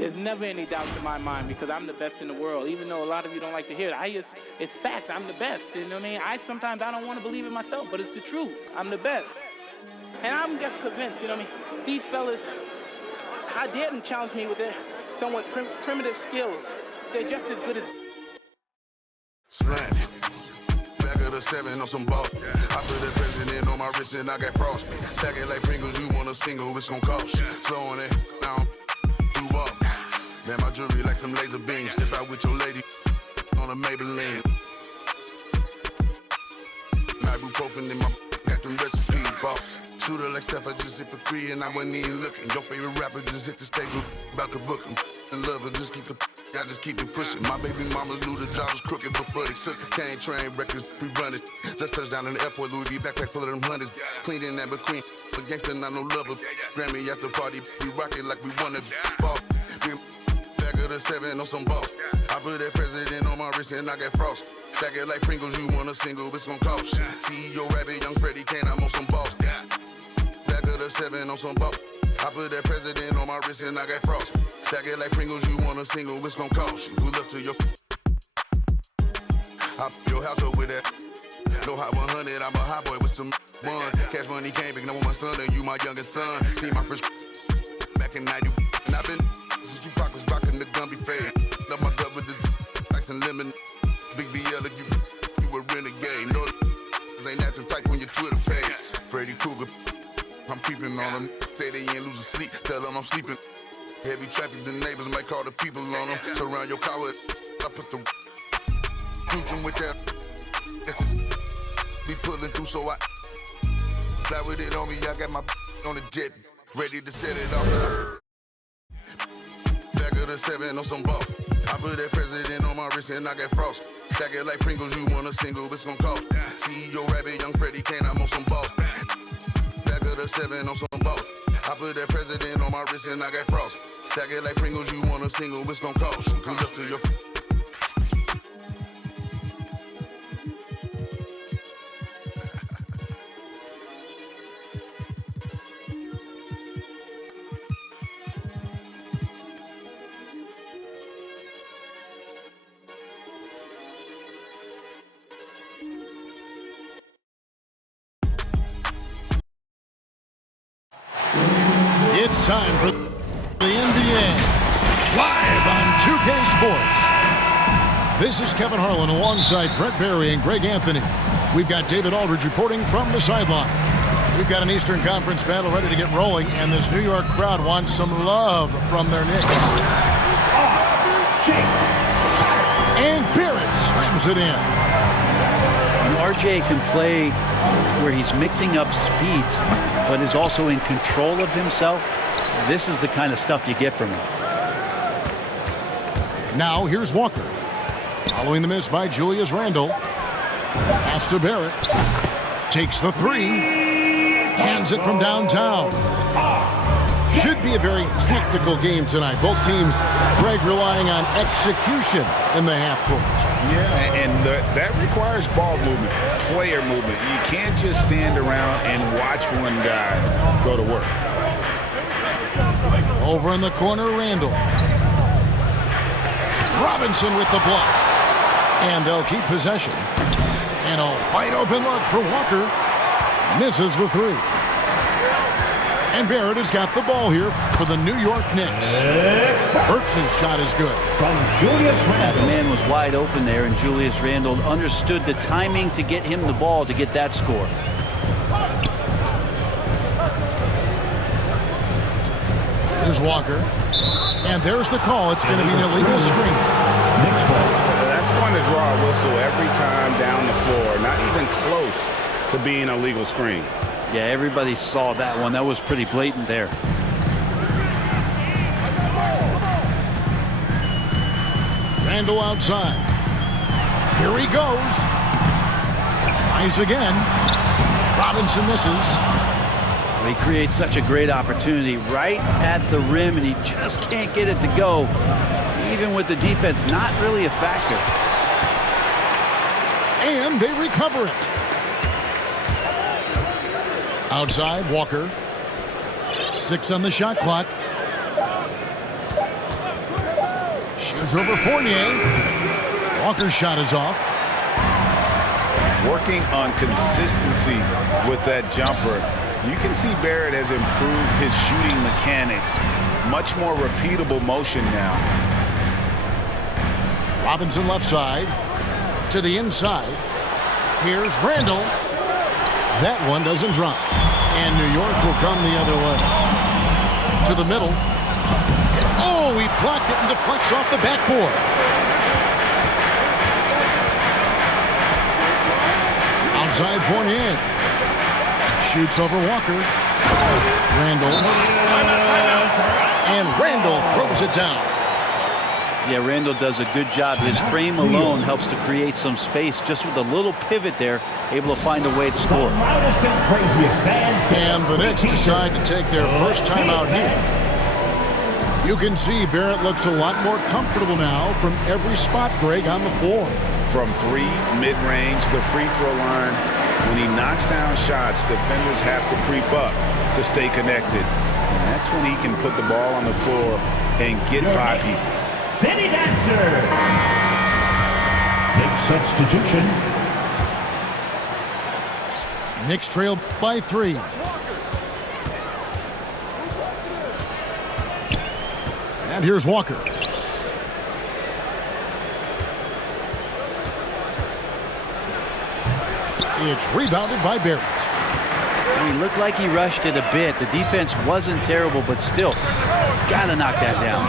There's never any doubt in my mind because I'm the best in the world. Even though a lot of you don't like to hear it, it's fact. I'm the best. You know what I mean? Sometimes I don't want to believe it myself, but it's the truth. I'm the best. And I'm just convinced, you know what I mean? These fellas, I dare them challenge me with their somewhat primitive skills. They're just as good as... Slant. Back of the 7 on some ball. I put the president on my wrist and I got frosty. Stack it like Pringles, you want a single, it's gon' cost you. Slowing it down, do off. Man, my jewelry like some laser beams. Step out with your lady on a Maybelline. Ibuprofen in my got them recipes, boss. Shooter like Steph, I just hit for 3 and I wasn't even looking. Your favorite rapper just hit the stage, about to book him. And love her, I just keep it pushing. My baby mamas knew the job was crooked before they took it. Can't train records, we run it. Just touched down in the airport, Louis V backpack full of them hundreds. Clean in that between, a gangster, not no lover. Grammy after party, we rock it like we wanna ball. Back of the 7 on some ball. I put that president on my wrist and I got frost. Stack it like Pringles, you want a single, it's gon' cost you. CEO Rabbit, Young Freddie Kane, I'm on some balls. Back of the 7 on some ball. I put that president on my wrist and I got frost. Stack it like Pringles, you want a single, it's gon' cost you. Pull up to your... Hop your house up with that. No hot 100, I'm a hot boy with some buns. Cash money came back, now with my son and you my youngest son. See my first back in 90. And I've been since you was rocking the Gumby fade. Love my gut with this ice and lemon. Big BL if you a renegade. No, ain't active type on your Twitter page. Freddy Krueger, I'm creeping on them. Say they ain't losing sleep, tell them I'm sleeping. Heavy traffic, the neighbors might call the people on them. Surround your car with, I put the cruising with that. Be pulling through, so I fly with it on me. I got my on the jet, ready to set it off. Back of the 7 on some ball. I put that president on my wrist and I got frost. Stack it like Pringles, you want a single, it's gon' cost. CEO Rabbit, Young Freddie Kane, I'm on some balls. Back of the 7 on some balls. I put that president on my wrist and I got frost. Stack it like Pringles, you want a single, it's gon' cost. Pull up to your... It's time for the NBA, live on 2K Sports. This is Kevin Harlan alongside Brett Barry and Greg Anthony. We've got David Aldridge reporting from the sideline. We've got an Eastern Conference battle ready to get rolling, and this New York crowd wants some love from their Knicks. And Barrett slams it in. And RJ can play where he's mixing up speeds, but is also in control of himself. This is the kind of stuff you get from him. Now here's Walker. Following the miss by Julius Randle. Pass to Barrett. Takes the 3. Hands it from downtown. Should be a very tactical game tonight. Both teams, Greg, relying on execution in the half court. Yeah, and that requires ball movement, player movement. You can't just stand around and watch one guy go to work. Over in the corner, Randle. Robinson with the block. And they'll keep possession. And a wide open look for Walker. Misses the 3. And Barrett has got the ball here for the New York Knicks. Burks' shot is good. From Julius Randle. The man was wide open there, and Julius Randle understood the timing to get him the ball to get that score. Here's Walker. And there's the call. It's going to be an illegal screen. That's going to draw a whistle every time down the floor. Not even close to being a legal screen. Yeah, everybody saw that one. That was pretty blatant there. Randle outside. Here he goes. Tries again. Robinson misses. He creates such a great opportunity right at the rim, and he just can't get it to go. Even with the defense not really a factor. And they recover it. Outside, Walker. 6 on the shot clock. It's over Fournier. Walker's shot is off. Working on consistency with that jumper. You can see Barrett has improved his shooting mechanics. Much more repeatable motion now. Robinson left side. To the inside. Here's Randall. That one doesn't drop. And New York will come the other way. To the middle. Oh, he blocked it and deflects off the backboard. Outside Fournier. Shoots over Walker. Randall. And Randall throws it down. Yeah, Randall does a good job. His frame alone helps to create some space. Just with a little pivot there, able to find a way to score. And the Knicks decide to take their first time out here. You can see Barrett looks a lot more comfortable now from every spot, Greg, on the floor. From three, mid-range, the free throw line. When he knocks down shots, defenders have to creep up to stay connected. And that's when he can put the ball on the floor and get by people. City Dancer. Big substitution. Knicks trail by 3. And here's Walker. It's rebounded by Barrett. He looked like he rushed it a bit. The defense wasn't terrible, but still, he's got to knock that down.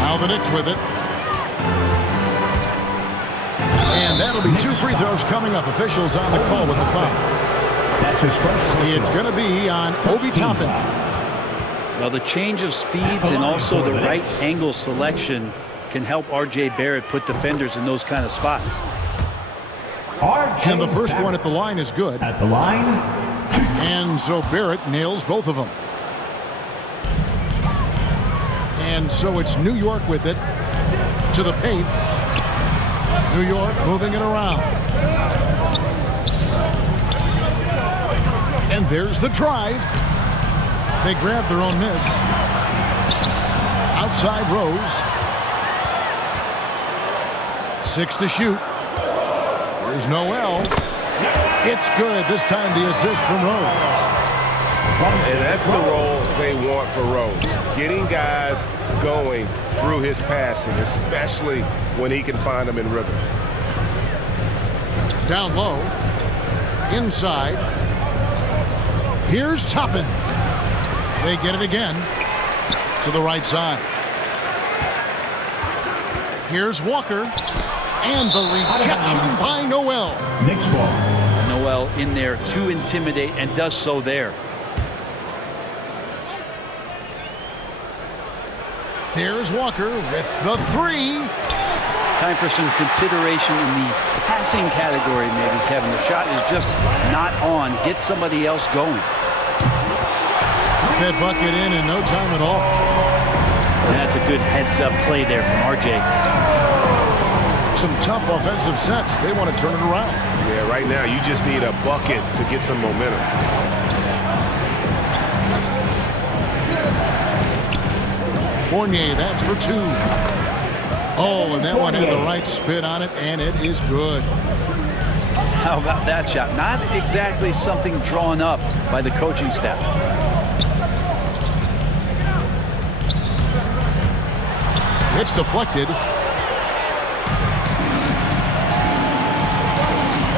Now the Knicks with it. And that'll be 2 free throws coming up. Officials on the call with the foul. That's his first. It's going to be on Obi Toppin. Well, the change of speeds and also the right angle selection can help R.J. Barrett put defenders in those kind of spots. And the first one at the line is good. At the line. And so Barrett nails both of them. And so it's New York with it. To the paint. New York moving it around. And there's the drive. They grab their own miss. Outside Rose. 6 to shoot. Here's Noel. It's good. This time the assist from Rose. And that's the role they want for Rose. Getting guys going through his passing, especially when he can find them in rhythm. Down low. Inside. Here's Toppin. They get it again. To the right side. Here's Walker. And the rejection by Noel. Knicks ball. Noel in there to intimidate and does so there. There's Walker with the 3. Time for some consideration in the passing category, maybe, Kevin. The shot is just not on. Get somebody else going. That bucket in no time at all. And that's a good heads-up play there from R.J. Some tough offensive sets. They want to turn it around. Yeah, right now you just need a bucket to get some momentum. Fournier, that's for 2. Oh, and that one had the right spin on it, and it is good. How about that shot? Not exactly something drawn up by the coaching staff. It's deflected.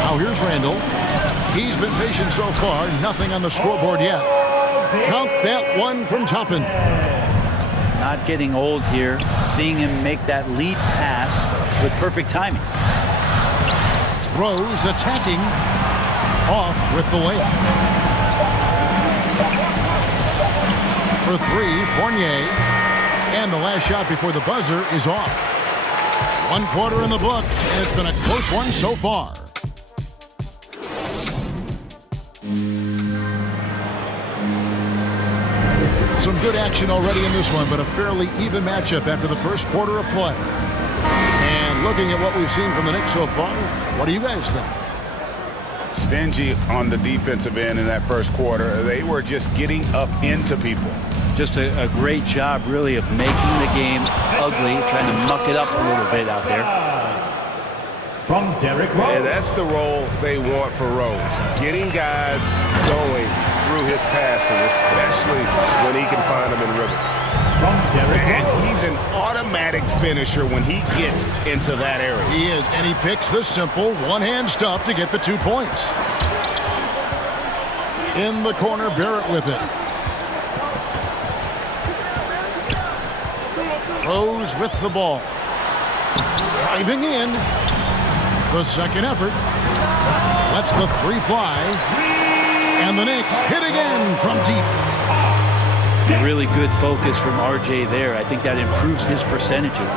Now here's Randall. He's been patient so far. Nothing on the scoreboard yet. Count that one from Toppin. Not getting old here. Seeing him make that lead pass with perfect timing. Rose attacking. Off with the layup. For 3, Fournier. And the last shot before the buzzer is off. 1 quarter in the books, and it's been a close one so far. Some good action already in this one, but a fairly even matchup after the first quarter of play. And looking at what we've seen from the Knicks so far, what do you guys think? Stingy on the defensive end in that first quarter. They were just getting up into people. Just a great job, really, of making the game ugly, trying to muck it up a little bit out there. From Derrick Rose. And that's the role they want for Rose. Getting guys going through his passing, especially when he can find them in rhythm. From Derrick And Rose. he's an automatic finisher when he gets into that area. He is, and he picks the simple one-hand stuff to get the 2 points. In the corner, Barrett with it. Rose with the ball. Driving in. The second effort. Lets the 3 fly. And the Knicks hit again from deep. A really good focus from RJ there. I think that improves his percentages.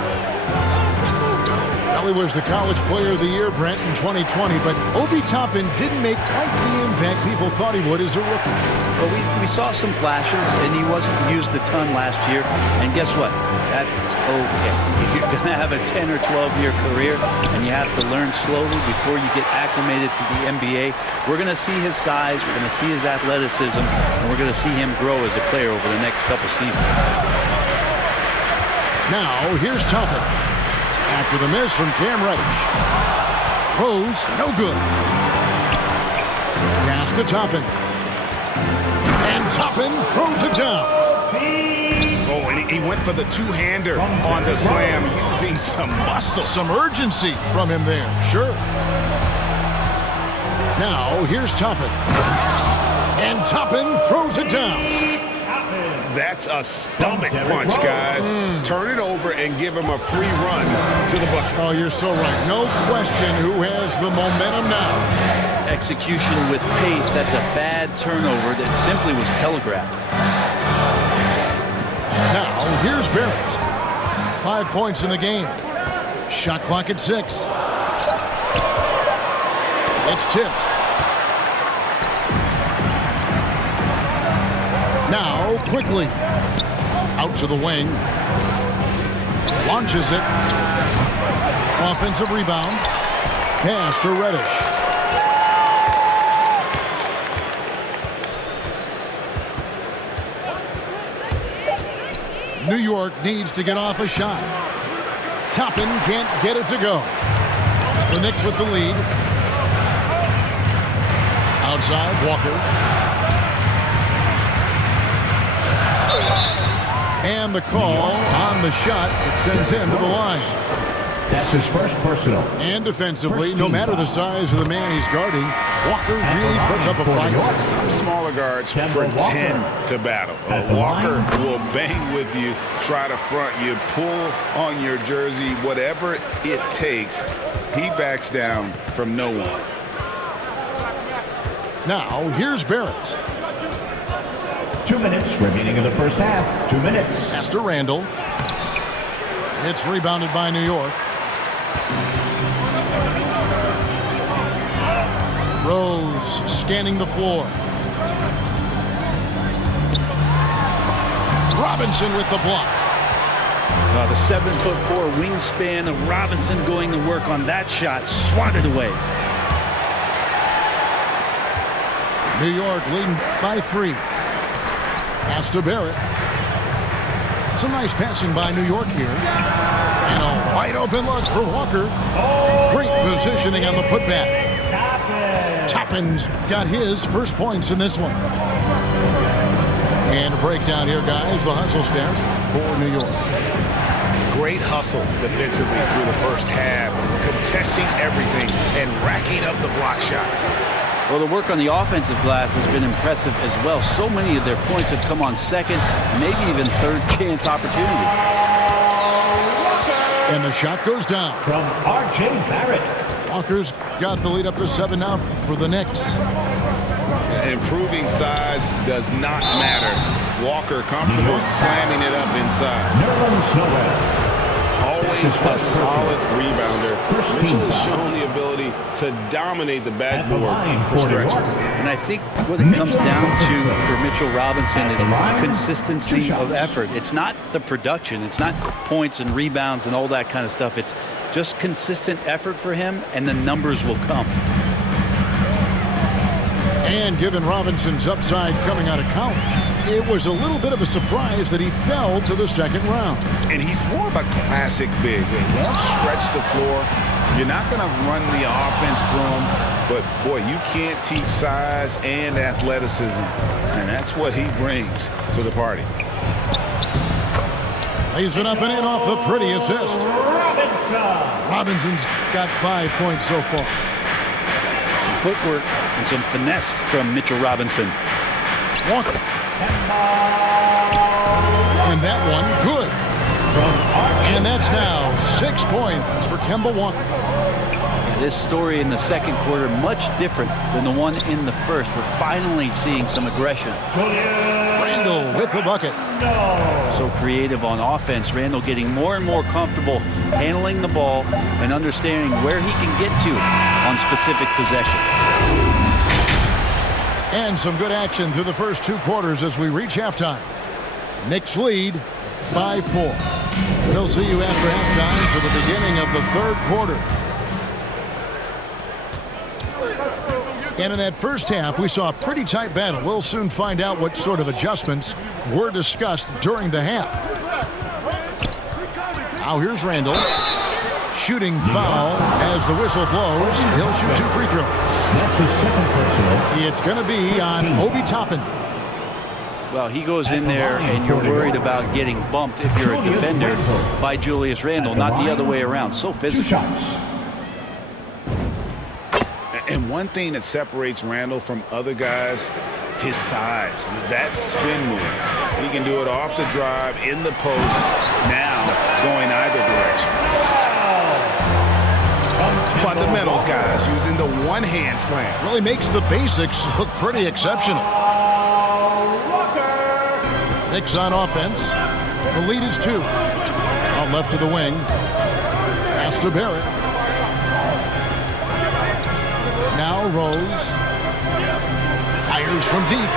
Well, he was the College Player of the Year, Brent, in 2020, but Obi Toppin didn't make quite the impact people thought he would as a rookie. Well, we saw some flashes, and he wasn't used a ton last year. And guess what? That's okay. If you're going to have a 10 or 12-year career and you have to learn slowly before you get acclimated to the NBA, we're going to see his size, we're going to see his athleticism, and we're going to see him grow as a player over the next couple seasons. Now, here's Toppin. After the miss from Cam Reddish. Rose, no good. Pass to Toppin. And Toppin throws it down. Oh, and he went for the two-hander on the slam using some muscle. Some urgency from him there, sure. Now, here's Toppin. And Toppin throws it down. That's a stomach punch, guys. Turn it over and give him a free run to the bucket. Oh, you're so right. No question who has the momentum now. Execution with pace, that's a bad turnover that simply was telegraphed. Now, here's Barrett. 5 points in the game. Shot clock at 6. It's tipped. Now, quickly. Out to the wing. Launches it. Offensive rebound. Pass to Reddish. New York needs to get off a shot. Toppin can't get it to go. The Knicks with the lead. Outside, Walker. And the call on the shot that sends him to the line. That's his first personal. And defensively, no matter the size of the man he's guarding, Walker really puts up a fight. Some smaller guards pretend to battle. Walker will bang with you, try to front you, pull on your jersey, whatever it takes. He backs down from no one. Now, here's Barrett. 2 minutes remaining in the first half. 2 minutes. Pass to Randall. It's rebounded by New York. Rose scanning the floor. Robinson with the block. The 7'4" wingspan of Robinson going to work on that shot. Swatted away. New York leading by 3. Pass to Barrett. Some nice passing by New York here. And a wide open look for Walker. Great positioning on the putback. Toppin's got his first points in this one. And a breakdown here, guys. The hustle staff for New York. Great hustle defensively through the first half, contesting everything and racking up the block shots. Well, the work on the offensive glass has been impressive as well. So many of their points have come on second, maybe even third chance opportunities. And the shot goes down. From R.J. Barrett. Walker's got the lead up to 7 now for the Knicks. Improving size does not matter. Walker comfortable slamming it up inside. Nerlens Noel. Always a solid rebounder. Mitchell has shown the ability to dominate the backboard for stretches. And I think what it comes down to for Mitchell Robinson is consistency of effort. It's not the production. It's not points and rebounds and all that kind of stuff. It's just consistent effort for him, and the numbers will come. And given Robinson's upside coming out of college, it was a little bit of a surprise that he fell to the second round. And he's more of a classic big. He won't stretch the floor. You're not going to run the offense through him. But, boy, you can't teach size and athleticism. And that's what he brings to the party. Lays it up and in off the pretty assist. Robinson's got 5 points so far. Some footwork and some finesse from Mitchell Robinson. Walker. And that one, good. And that's now 6 points for Kemba Walker. This story in the second quarter, much different than the one in the first. We're finally seeing some aggression. Randall with the bucket. So creative on offense. Randall getting more and more comfortable handling the ball and understanding where he can get to on specific possessions. And some good action through the first 2 quarters as we reach halftime. Knicks lead by 4. We'll see you after halftime for the beginning of the third quarter. And in that first half, we saw a pretty tight battle. We'll soon find out what sort of adjustments were discussed during the half. Now here's Randall. Shooting foul as the whistle blows. He'll shoot 2 free throws. That's his second personal. It's going to be on Obi Toppin. Well, he goes in there and you're worried about getting bumped if you're a defender by Julius Randle, not the other way around. So 2 physical. shots. And one thing that separates Randall from other guys, his size. That spin move. He can do it off the drive, in the post, now going either direction. Fundamentals, guys, using the one-hand slam. Really makes the basics look pretty exceptional. Knicks on offense. The lead is 2. Out left to the wing. Pass to Barrett. Now Rose. Fires from deep.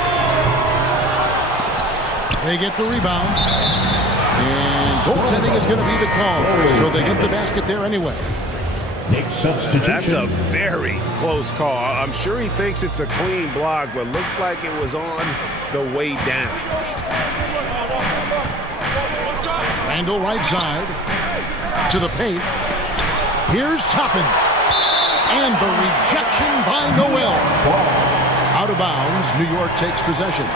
They get the rebound. And goaltending is going to be the call. So they get the basket there anyway. Nick substitution. That's a very close call. I'm sure he thinks it's a clean block, but looks like it was on the way down. Randall right side to the paint. Here's Toppin. And the rejection by Noel. Out of bounds. New York takes possession.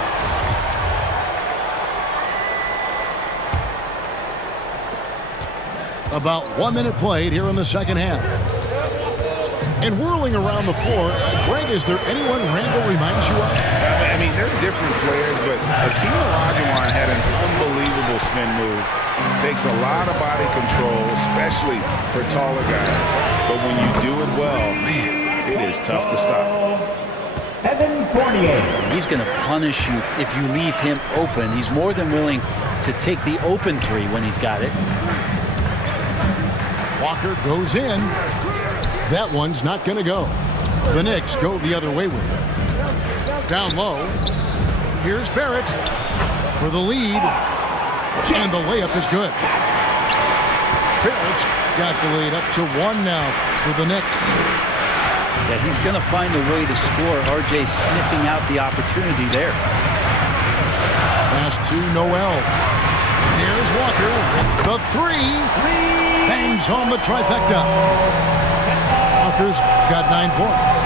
About 1 minute played here in the second half. And whirling around the floor, Greg, is there anyone Randall reminds you of? I mean, they're different players, but Hakeem Olajuwon had an unbelievable spin move. Takes a lot of body control, especially for taller guys. But when you do it well, man, it is tough to stop. Evan Fournier. He's going to punish you if you leave him open. He's more than willing to take the open 3 when he's got it. Walker goes in. That one's not going to go. The Knicks go the other way with it. Down low. Here's Barrett for the lead. And the layup is good. Barrett's got the lead up to 1 now for the Knicks. Yeah, he's going to find a way to score. RJ sniffing out the opportunity there. Pass to Noel. Here's Walker with the 3. Bangs home the trifecta. Walker's got 9 points.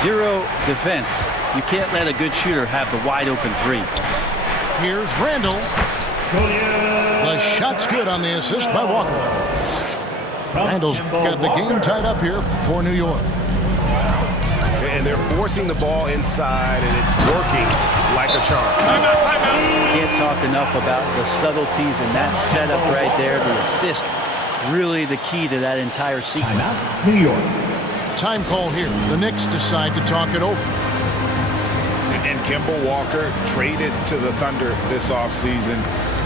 0 defense. You can't let a good shooter have the wide open 3. Here's Randall. The shot's good on the assist by Walker. Randall's got the game tied up here for New York. And they're forcing the ball inside, and it's working like a charm. Can't talk enough about the subtleties in that setup right there. The assist, really the key to that entire sequence. Timeout, New York. Time call here. The Knicks decide to talk it over. And Kemba Walker, traded to the Thunder this offseason,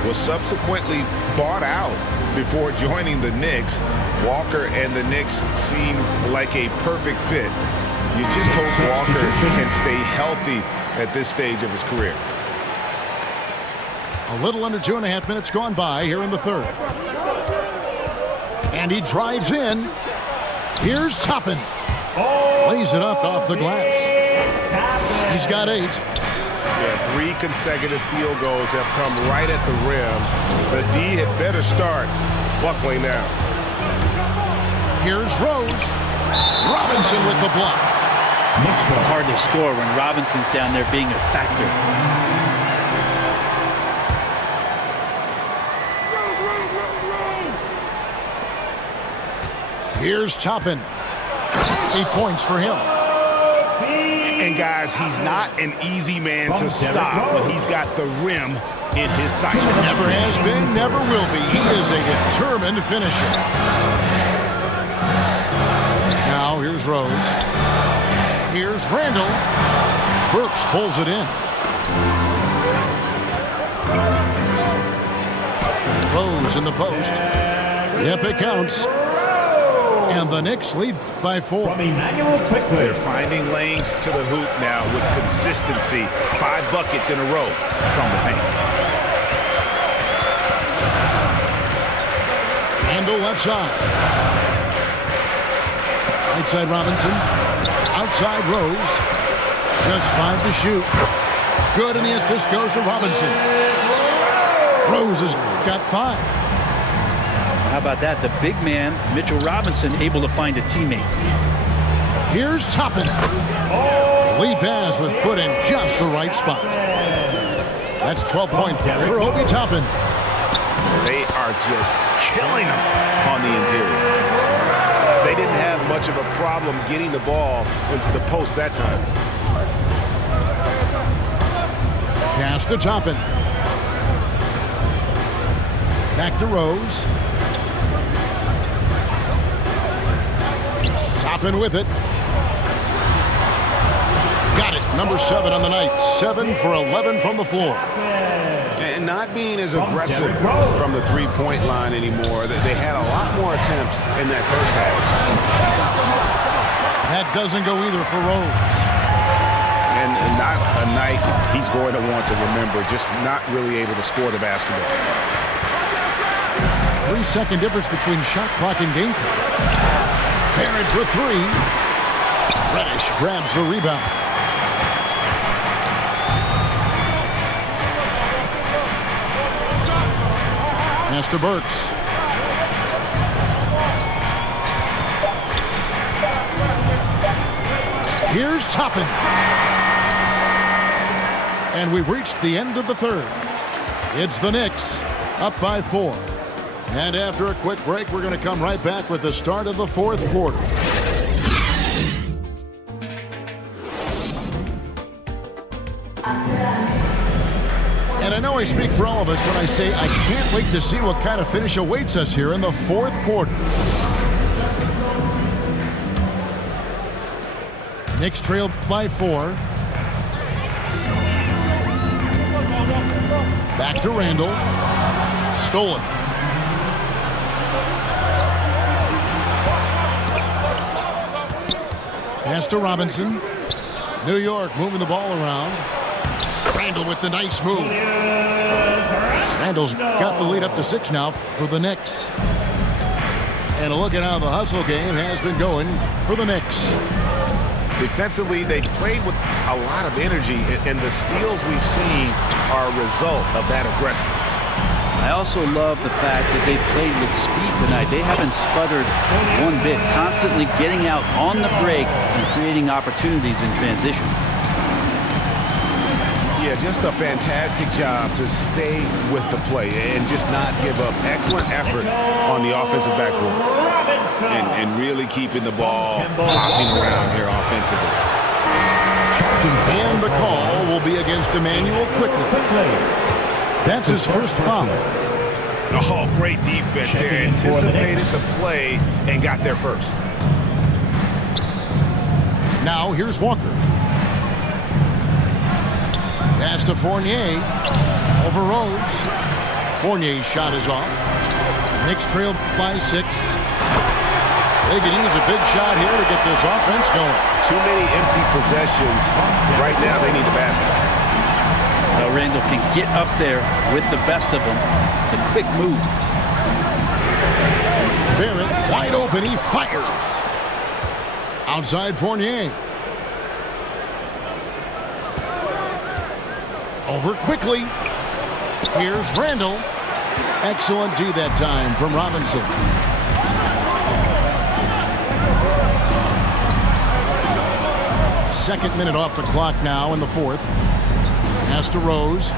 was subsequently bought out before joining the Knicks. Walker and the Knicks seem like a perfect fit. You just hope Walker can stay healthy at this stage of his career. A little under 2.5 minutes gone by here in the third. And he drives in. Here's Toppin. Lays it up off the glass. He's got 8. Yeah, 3 consecutive field goals have come right at the rim. The D had better start buckling now. Here's Rose. Robinson with the block. Hard to score when Robinson's down there being a factor. Here's Toppin. 8 points for him. And guys, he's not an easy man to stop, but he's got the rim in his sight. Never has been, never will be. He is a determined finisher. Now here's Rose. Here's Randall. Burks pulls it in. Rose in the post. Yep, it counts. And the Knicks lead by 4. They're finding lanes to the hoop now with consistency. 5 buckets in a row from the paint. Randall left side. Right side Robinson. Outside Rose. Just 5 to shoot. Good, and the assist goes to Robinson. Rose has got 5. How about that? The big man, Mitchell Robinson, able to find a teammate. Here's Toppin. The lead pass was put in just the right spot. That's 12 points for Obi Toppin. They are just killing them on the interior. They didn't have much of a problem getting the ball into the post that time. Pass to Toppin. Back to Rose. Toppin with it. Got it. Number 7 on the night. 7 for 11 from the floor. And not being as aggressive from the three-point line anymore. They had a lot more attempts in that first half. That doesn't go either for Rose. And not a night he's going to want to remember. Just not really able to score the basketball. 3-second difference between shot clock and game clock. Barrett for 3. Reddish grabs the rebound. Pass to Burks. Here's Toppin. And we've reached the end of the third. It's the Knicks up by 4. And after a quick break, we're going to come right back with the start of the fourth quarter. And I know I speak for all of us when I say I can't wait to see what kind of finish awaits us here in the fourth quarter. Knicks trail by 4. Back to Randall. Stolen. Pass to Robinson. New York moving the ball around. Randall with the nice move. Randall's got the lead up to 6 now for the Knicks. And a look at how the hustle game has been going for the Knicks. Defensively, they played with a lot of energy, and the steals we've seen are a result of that aggressiveness. I also love the fact that they played with speed tonight. They haven't sputtered one bit, constantly getting out on the break and creating opportunities in transition. Yeah, just a fantastic job to stay with the play and just not give up. Excellent effort on the offensive backboard. And really keeping the ball hopping around here offensively. And the call will be against Emmanuel quickly. That's his first foul. Oh, great defense there. Anticipated the play and got there first. Now here's Walker. Pass to Fournier. Over Rose. Fournier's shot is off. Knicks trail by 6. They could use a big shot here to get this offense going. Too many empty possessions. Right now they need the basket. Randall can get up there with the best of them. It's a quick move. Barrett wide open. He fires. Outside Fournier. Over quickly. Here's Randall. Excellent D that time from Robinson. Second minute off the clock now in the fourth. Pass to Rose.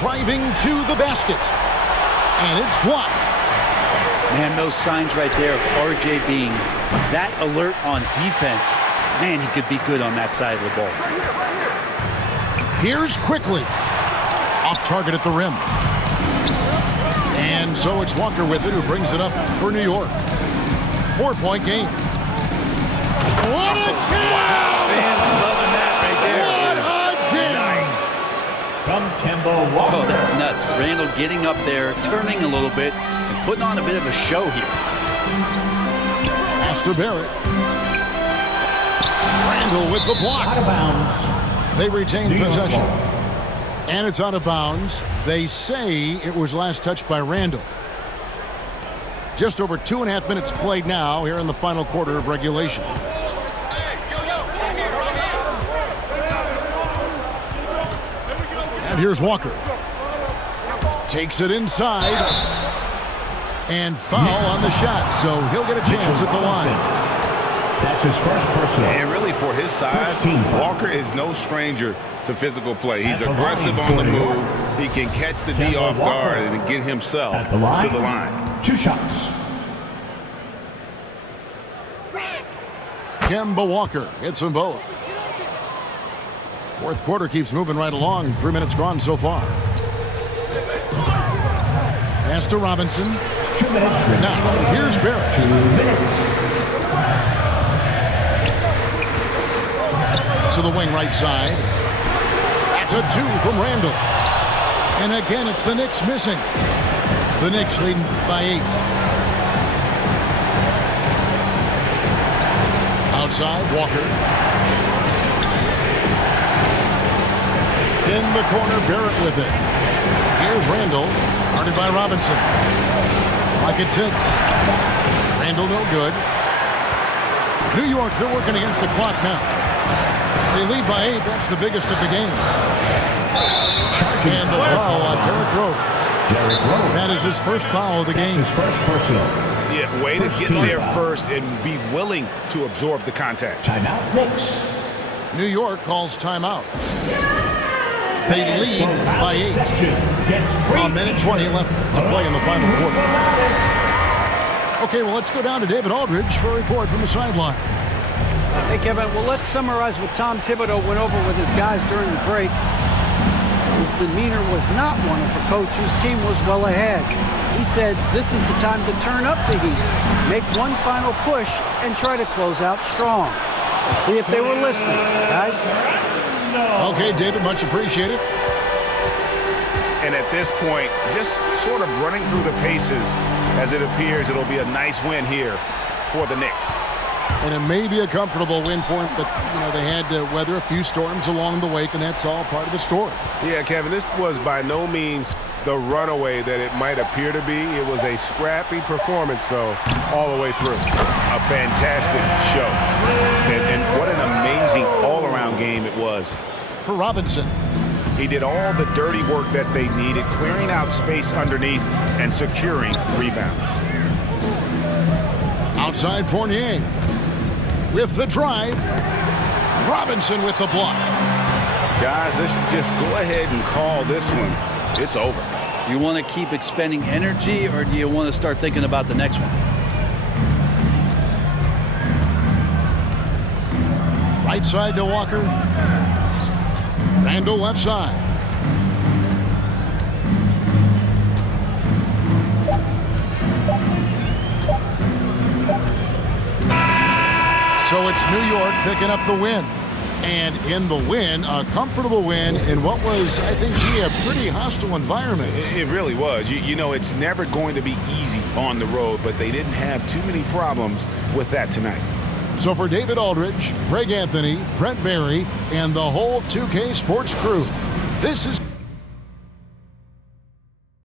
Driving to the basket. And it's blocked. Man, those signs right there of RJ being that alert on defense. Man, he could be good on that side of the ball. Here's Quickly. Off target at the rim. And so it's Walker with it who brings it up for New York. 4-point game. What a jam! Wow, fans loving that right there. What a jam! From Kemba Walker. Oh, that's nuts. Randall getting up there, turning a little bit, and putting on a bit of a show here. Pass to Barrett. Randall with the block. Out of bounds. They retain New York possession. ball. And it's out of bounds. They say it was last touched by Randall. Just over 2.5 minutes played now here in the final quarter of regulation. And here's Walker. Takes it inside. And foul on the shot, so he'll get a chance at the line. That's his first personal. And really, for his size, Walker is no stranger to physical play. He's aggressive on the move. He can catch the D off guard and get himself to the line. 2 shots. Kemba Walker hits them both. Fourth quarter keeps moving right along. 3 minutes gone so far. Pass to Robinson. 2 minutes. Now, here's Barrett. 2 minutes. To the wing right side. That's a 2 from Randall. And again, it's the Knicks missing. The Knicks leading by 8. Outside, Walker. In the corner, Barrett with it. Here's Randall, guarded by Robinson. Clock at 6. Randall no good. New York, they're working against the clock now. They lead by 8. That's the biggest of the game. And the foul on Derrick Rose. That is his first foul of the game. His first personal. Yeah, way to get there first and be willing to absorb the contact. Timeout, Knicks. New York calls timeout. They lead by 8. A minute 20 left to play in the final quarter. Okay, well, let's go down to David Aldridge for a report from the sideline. Hey, Kevin, well, let's summarize what Tom Thibodeau went over with his guys during the break. His demeanor was not one of a coach whose team was well ahead. He said this is the time to turn up the heat, make one final push, and try to close out strong. Let's see if they were listening, guys. Okay, David, much appreciated. And at this point, just sort of running through the paces as it appears it'll be a nice win here for the Knicks. And it may be a comfortable win for them, but, they had to weather a few storms along the way, and that's all part of the story. Yeah, Kevin, this was by no means the runaway that it might appear to be. It was a scrappy performance, though, all the way through. A fantastic show. And what an amazing all-around game it was. For Robinson. He did all the dirty work that they needed, clearing out space underneath and securing rebounds. Outside Fournier. With the drive. Robinson with the block. Guys, let's just go ahead and call this one. It's over. You want to keep expending energy, or do you want to start thinking about the next one? Right side to Walker. Randall left side. So it's New York picking up the win. And in the win, a comfortable win in what was, I think, a pretty hostile environment. It really was. You know, it's never going to be easy on the road, but they didn't have too many problems with that tonight. So for David Aldridge, Greg Anthony, Brent Barry, and the whole 2K Sports crew, this is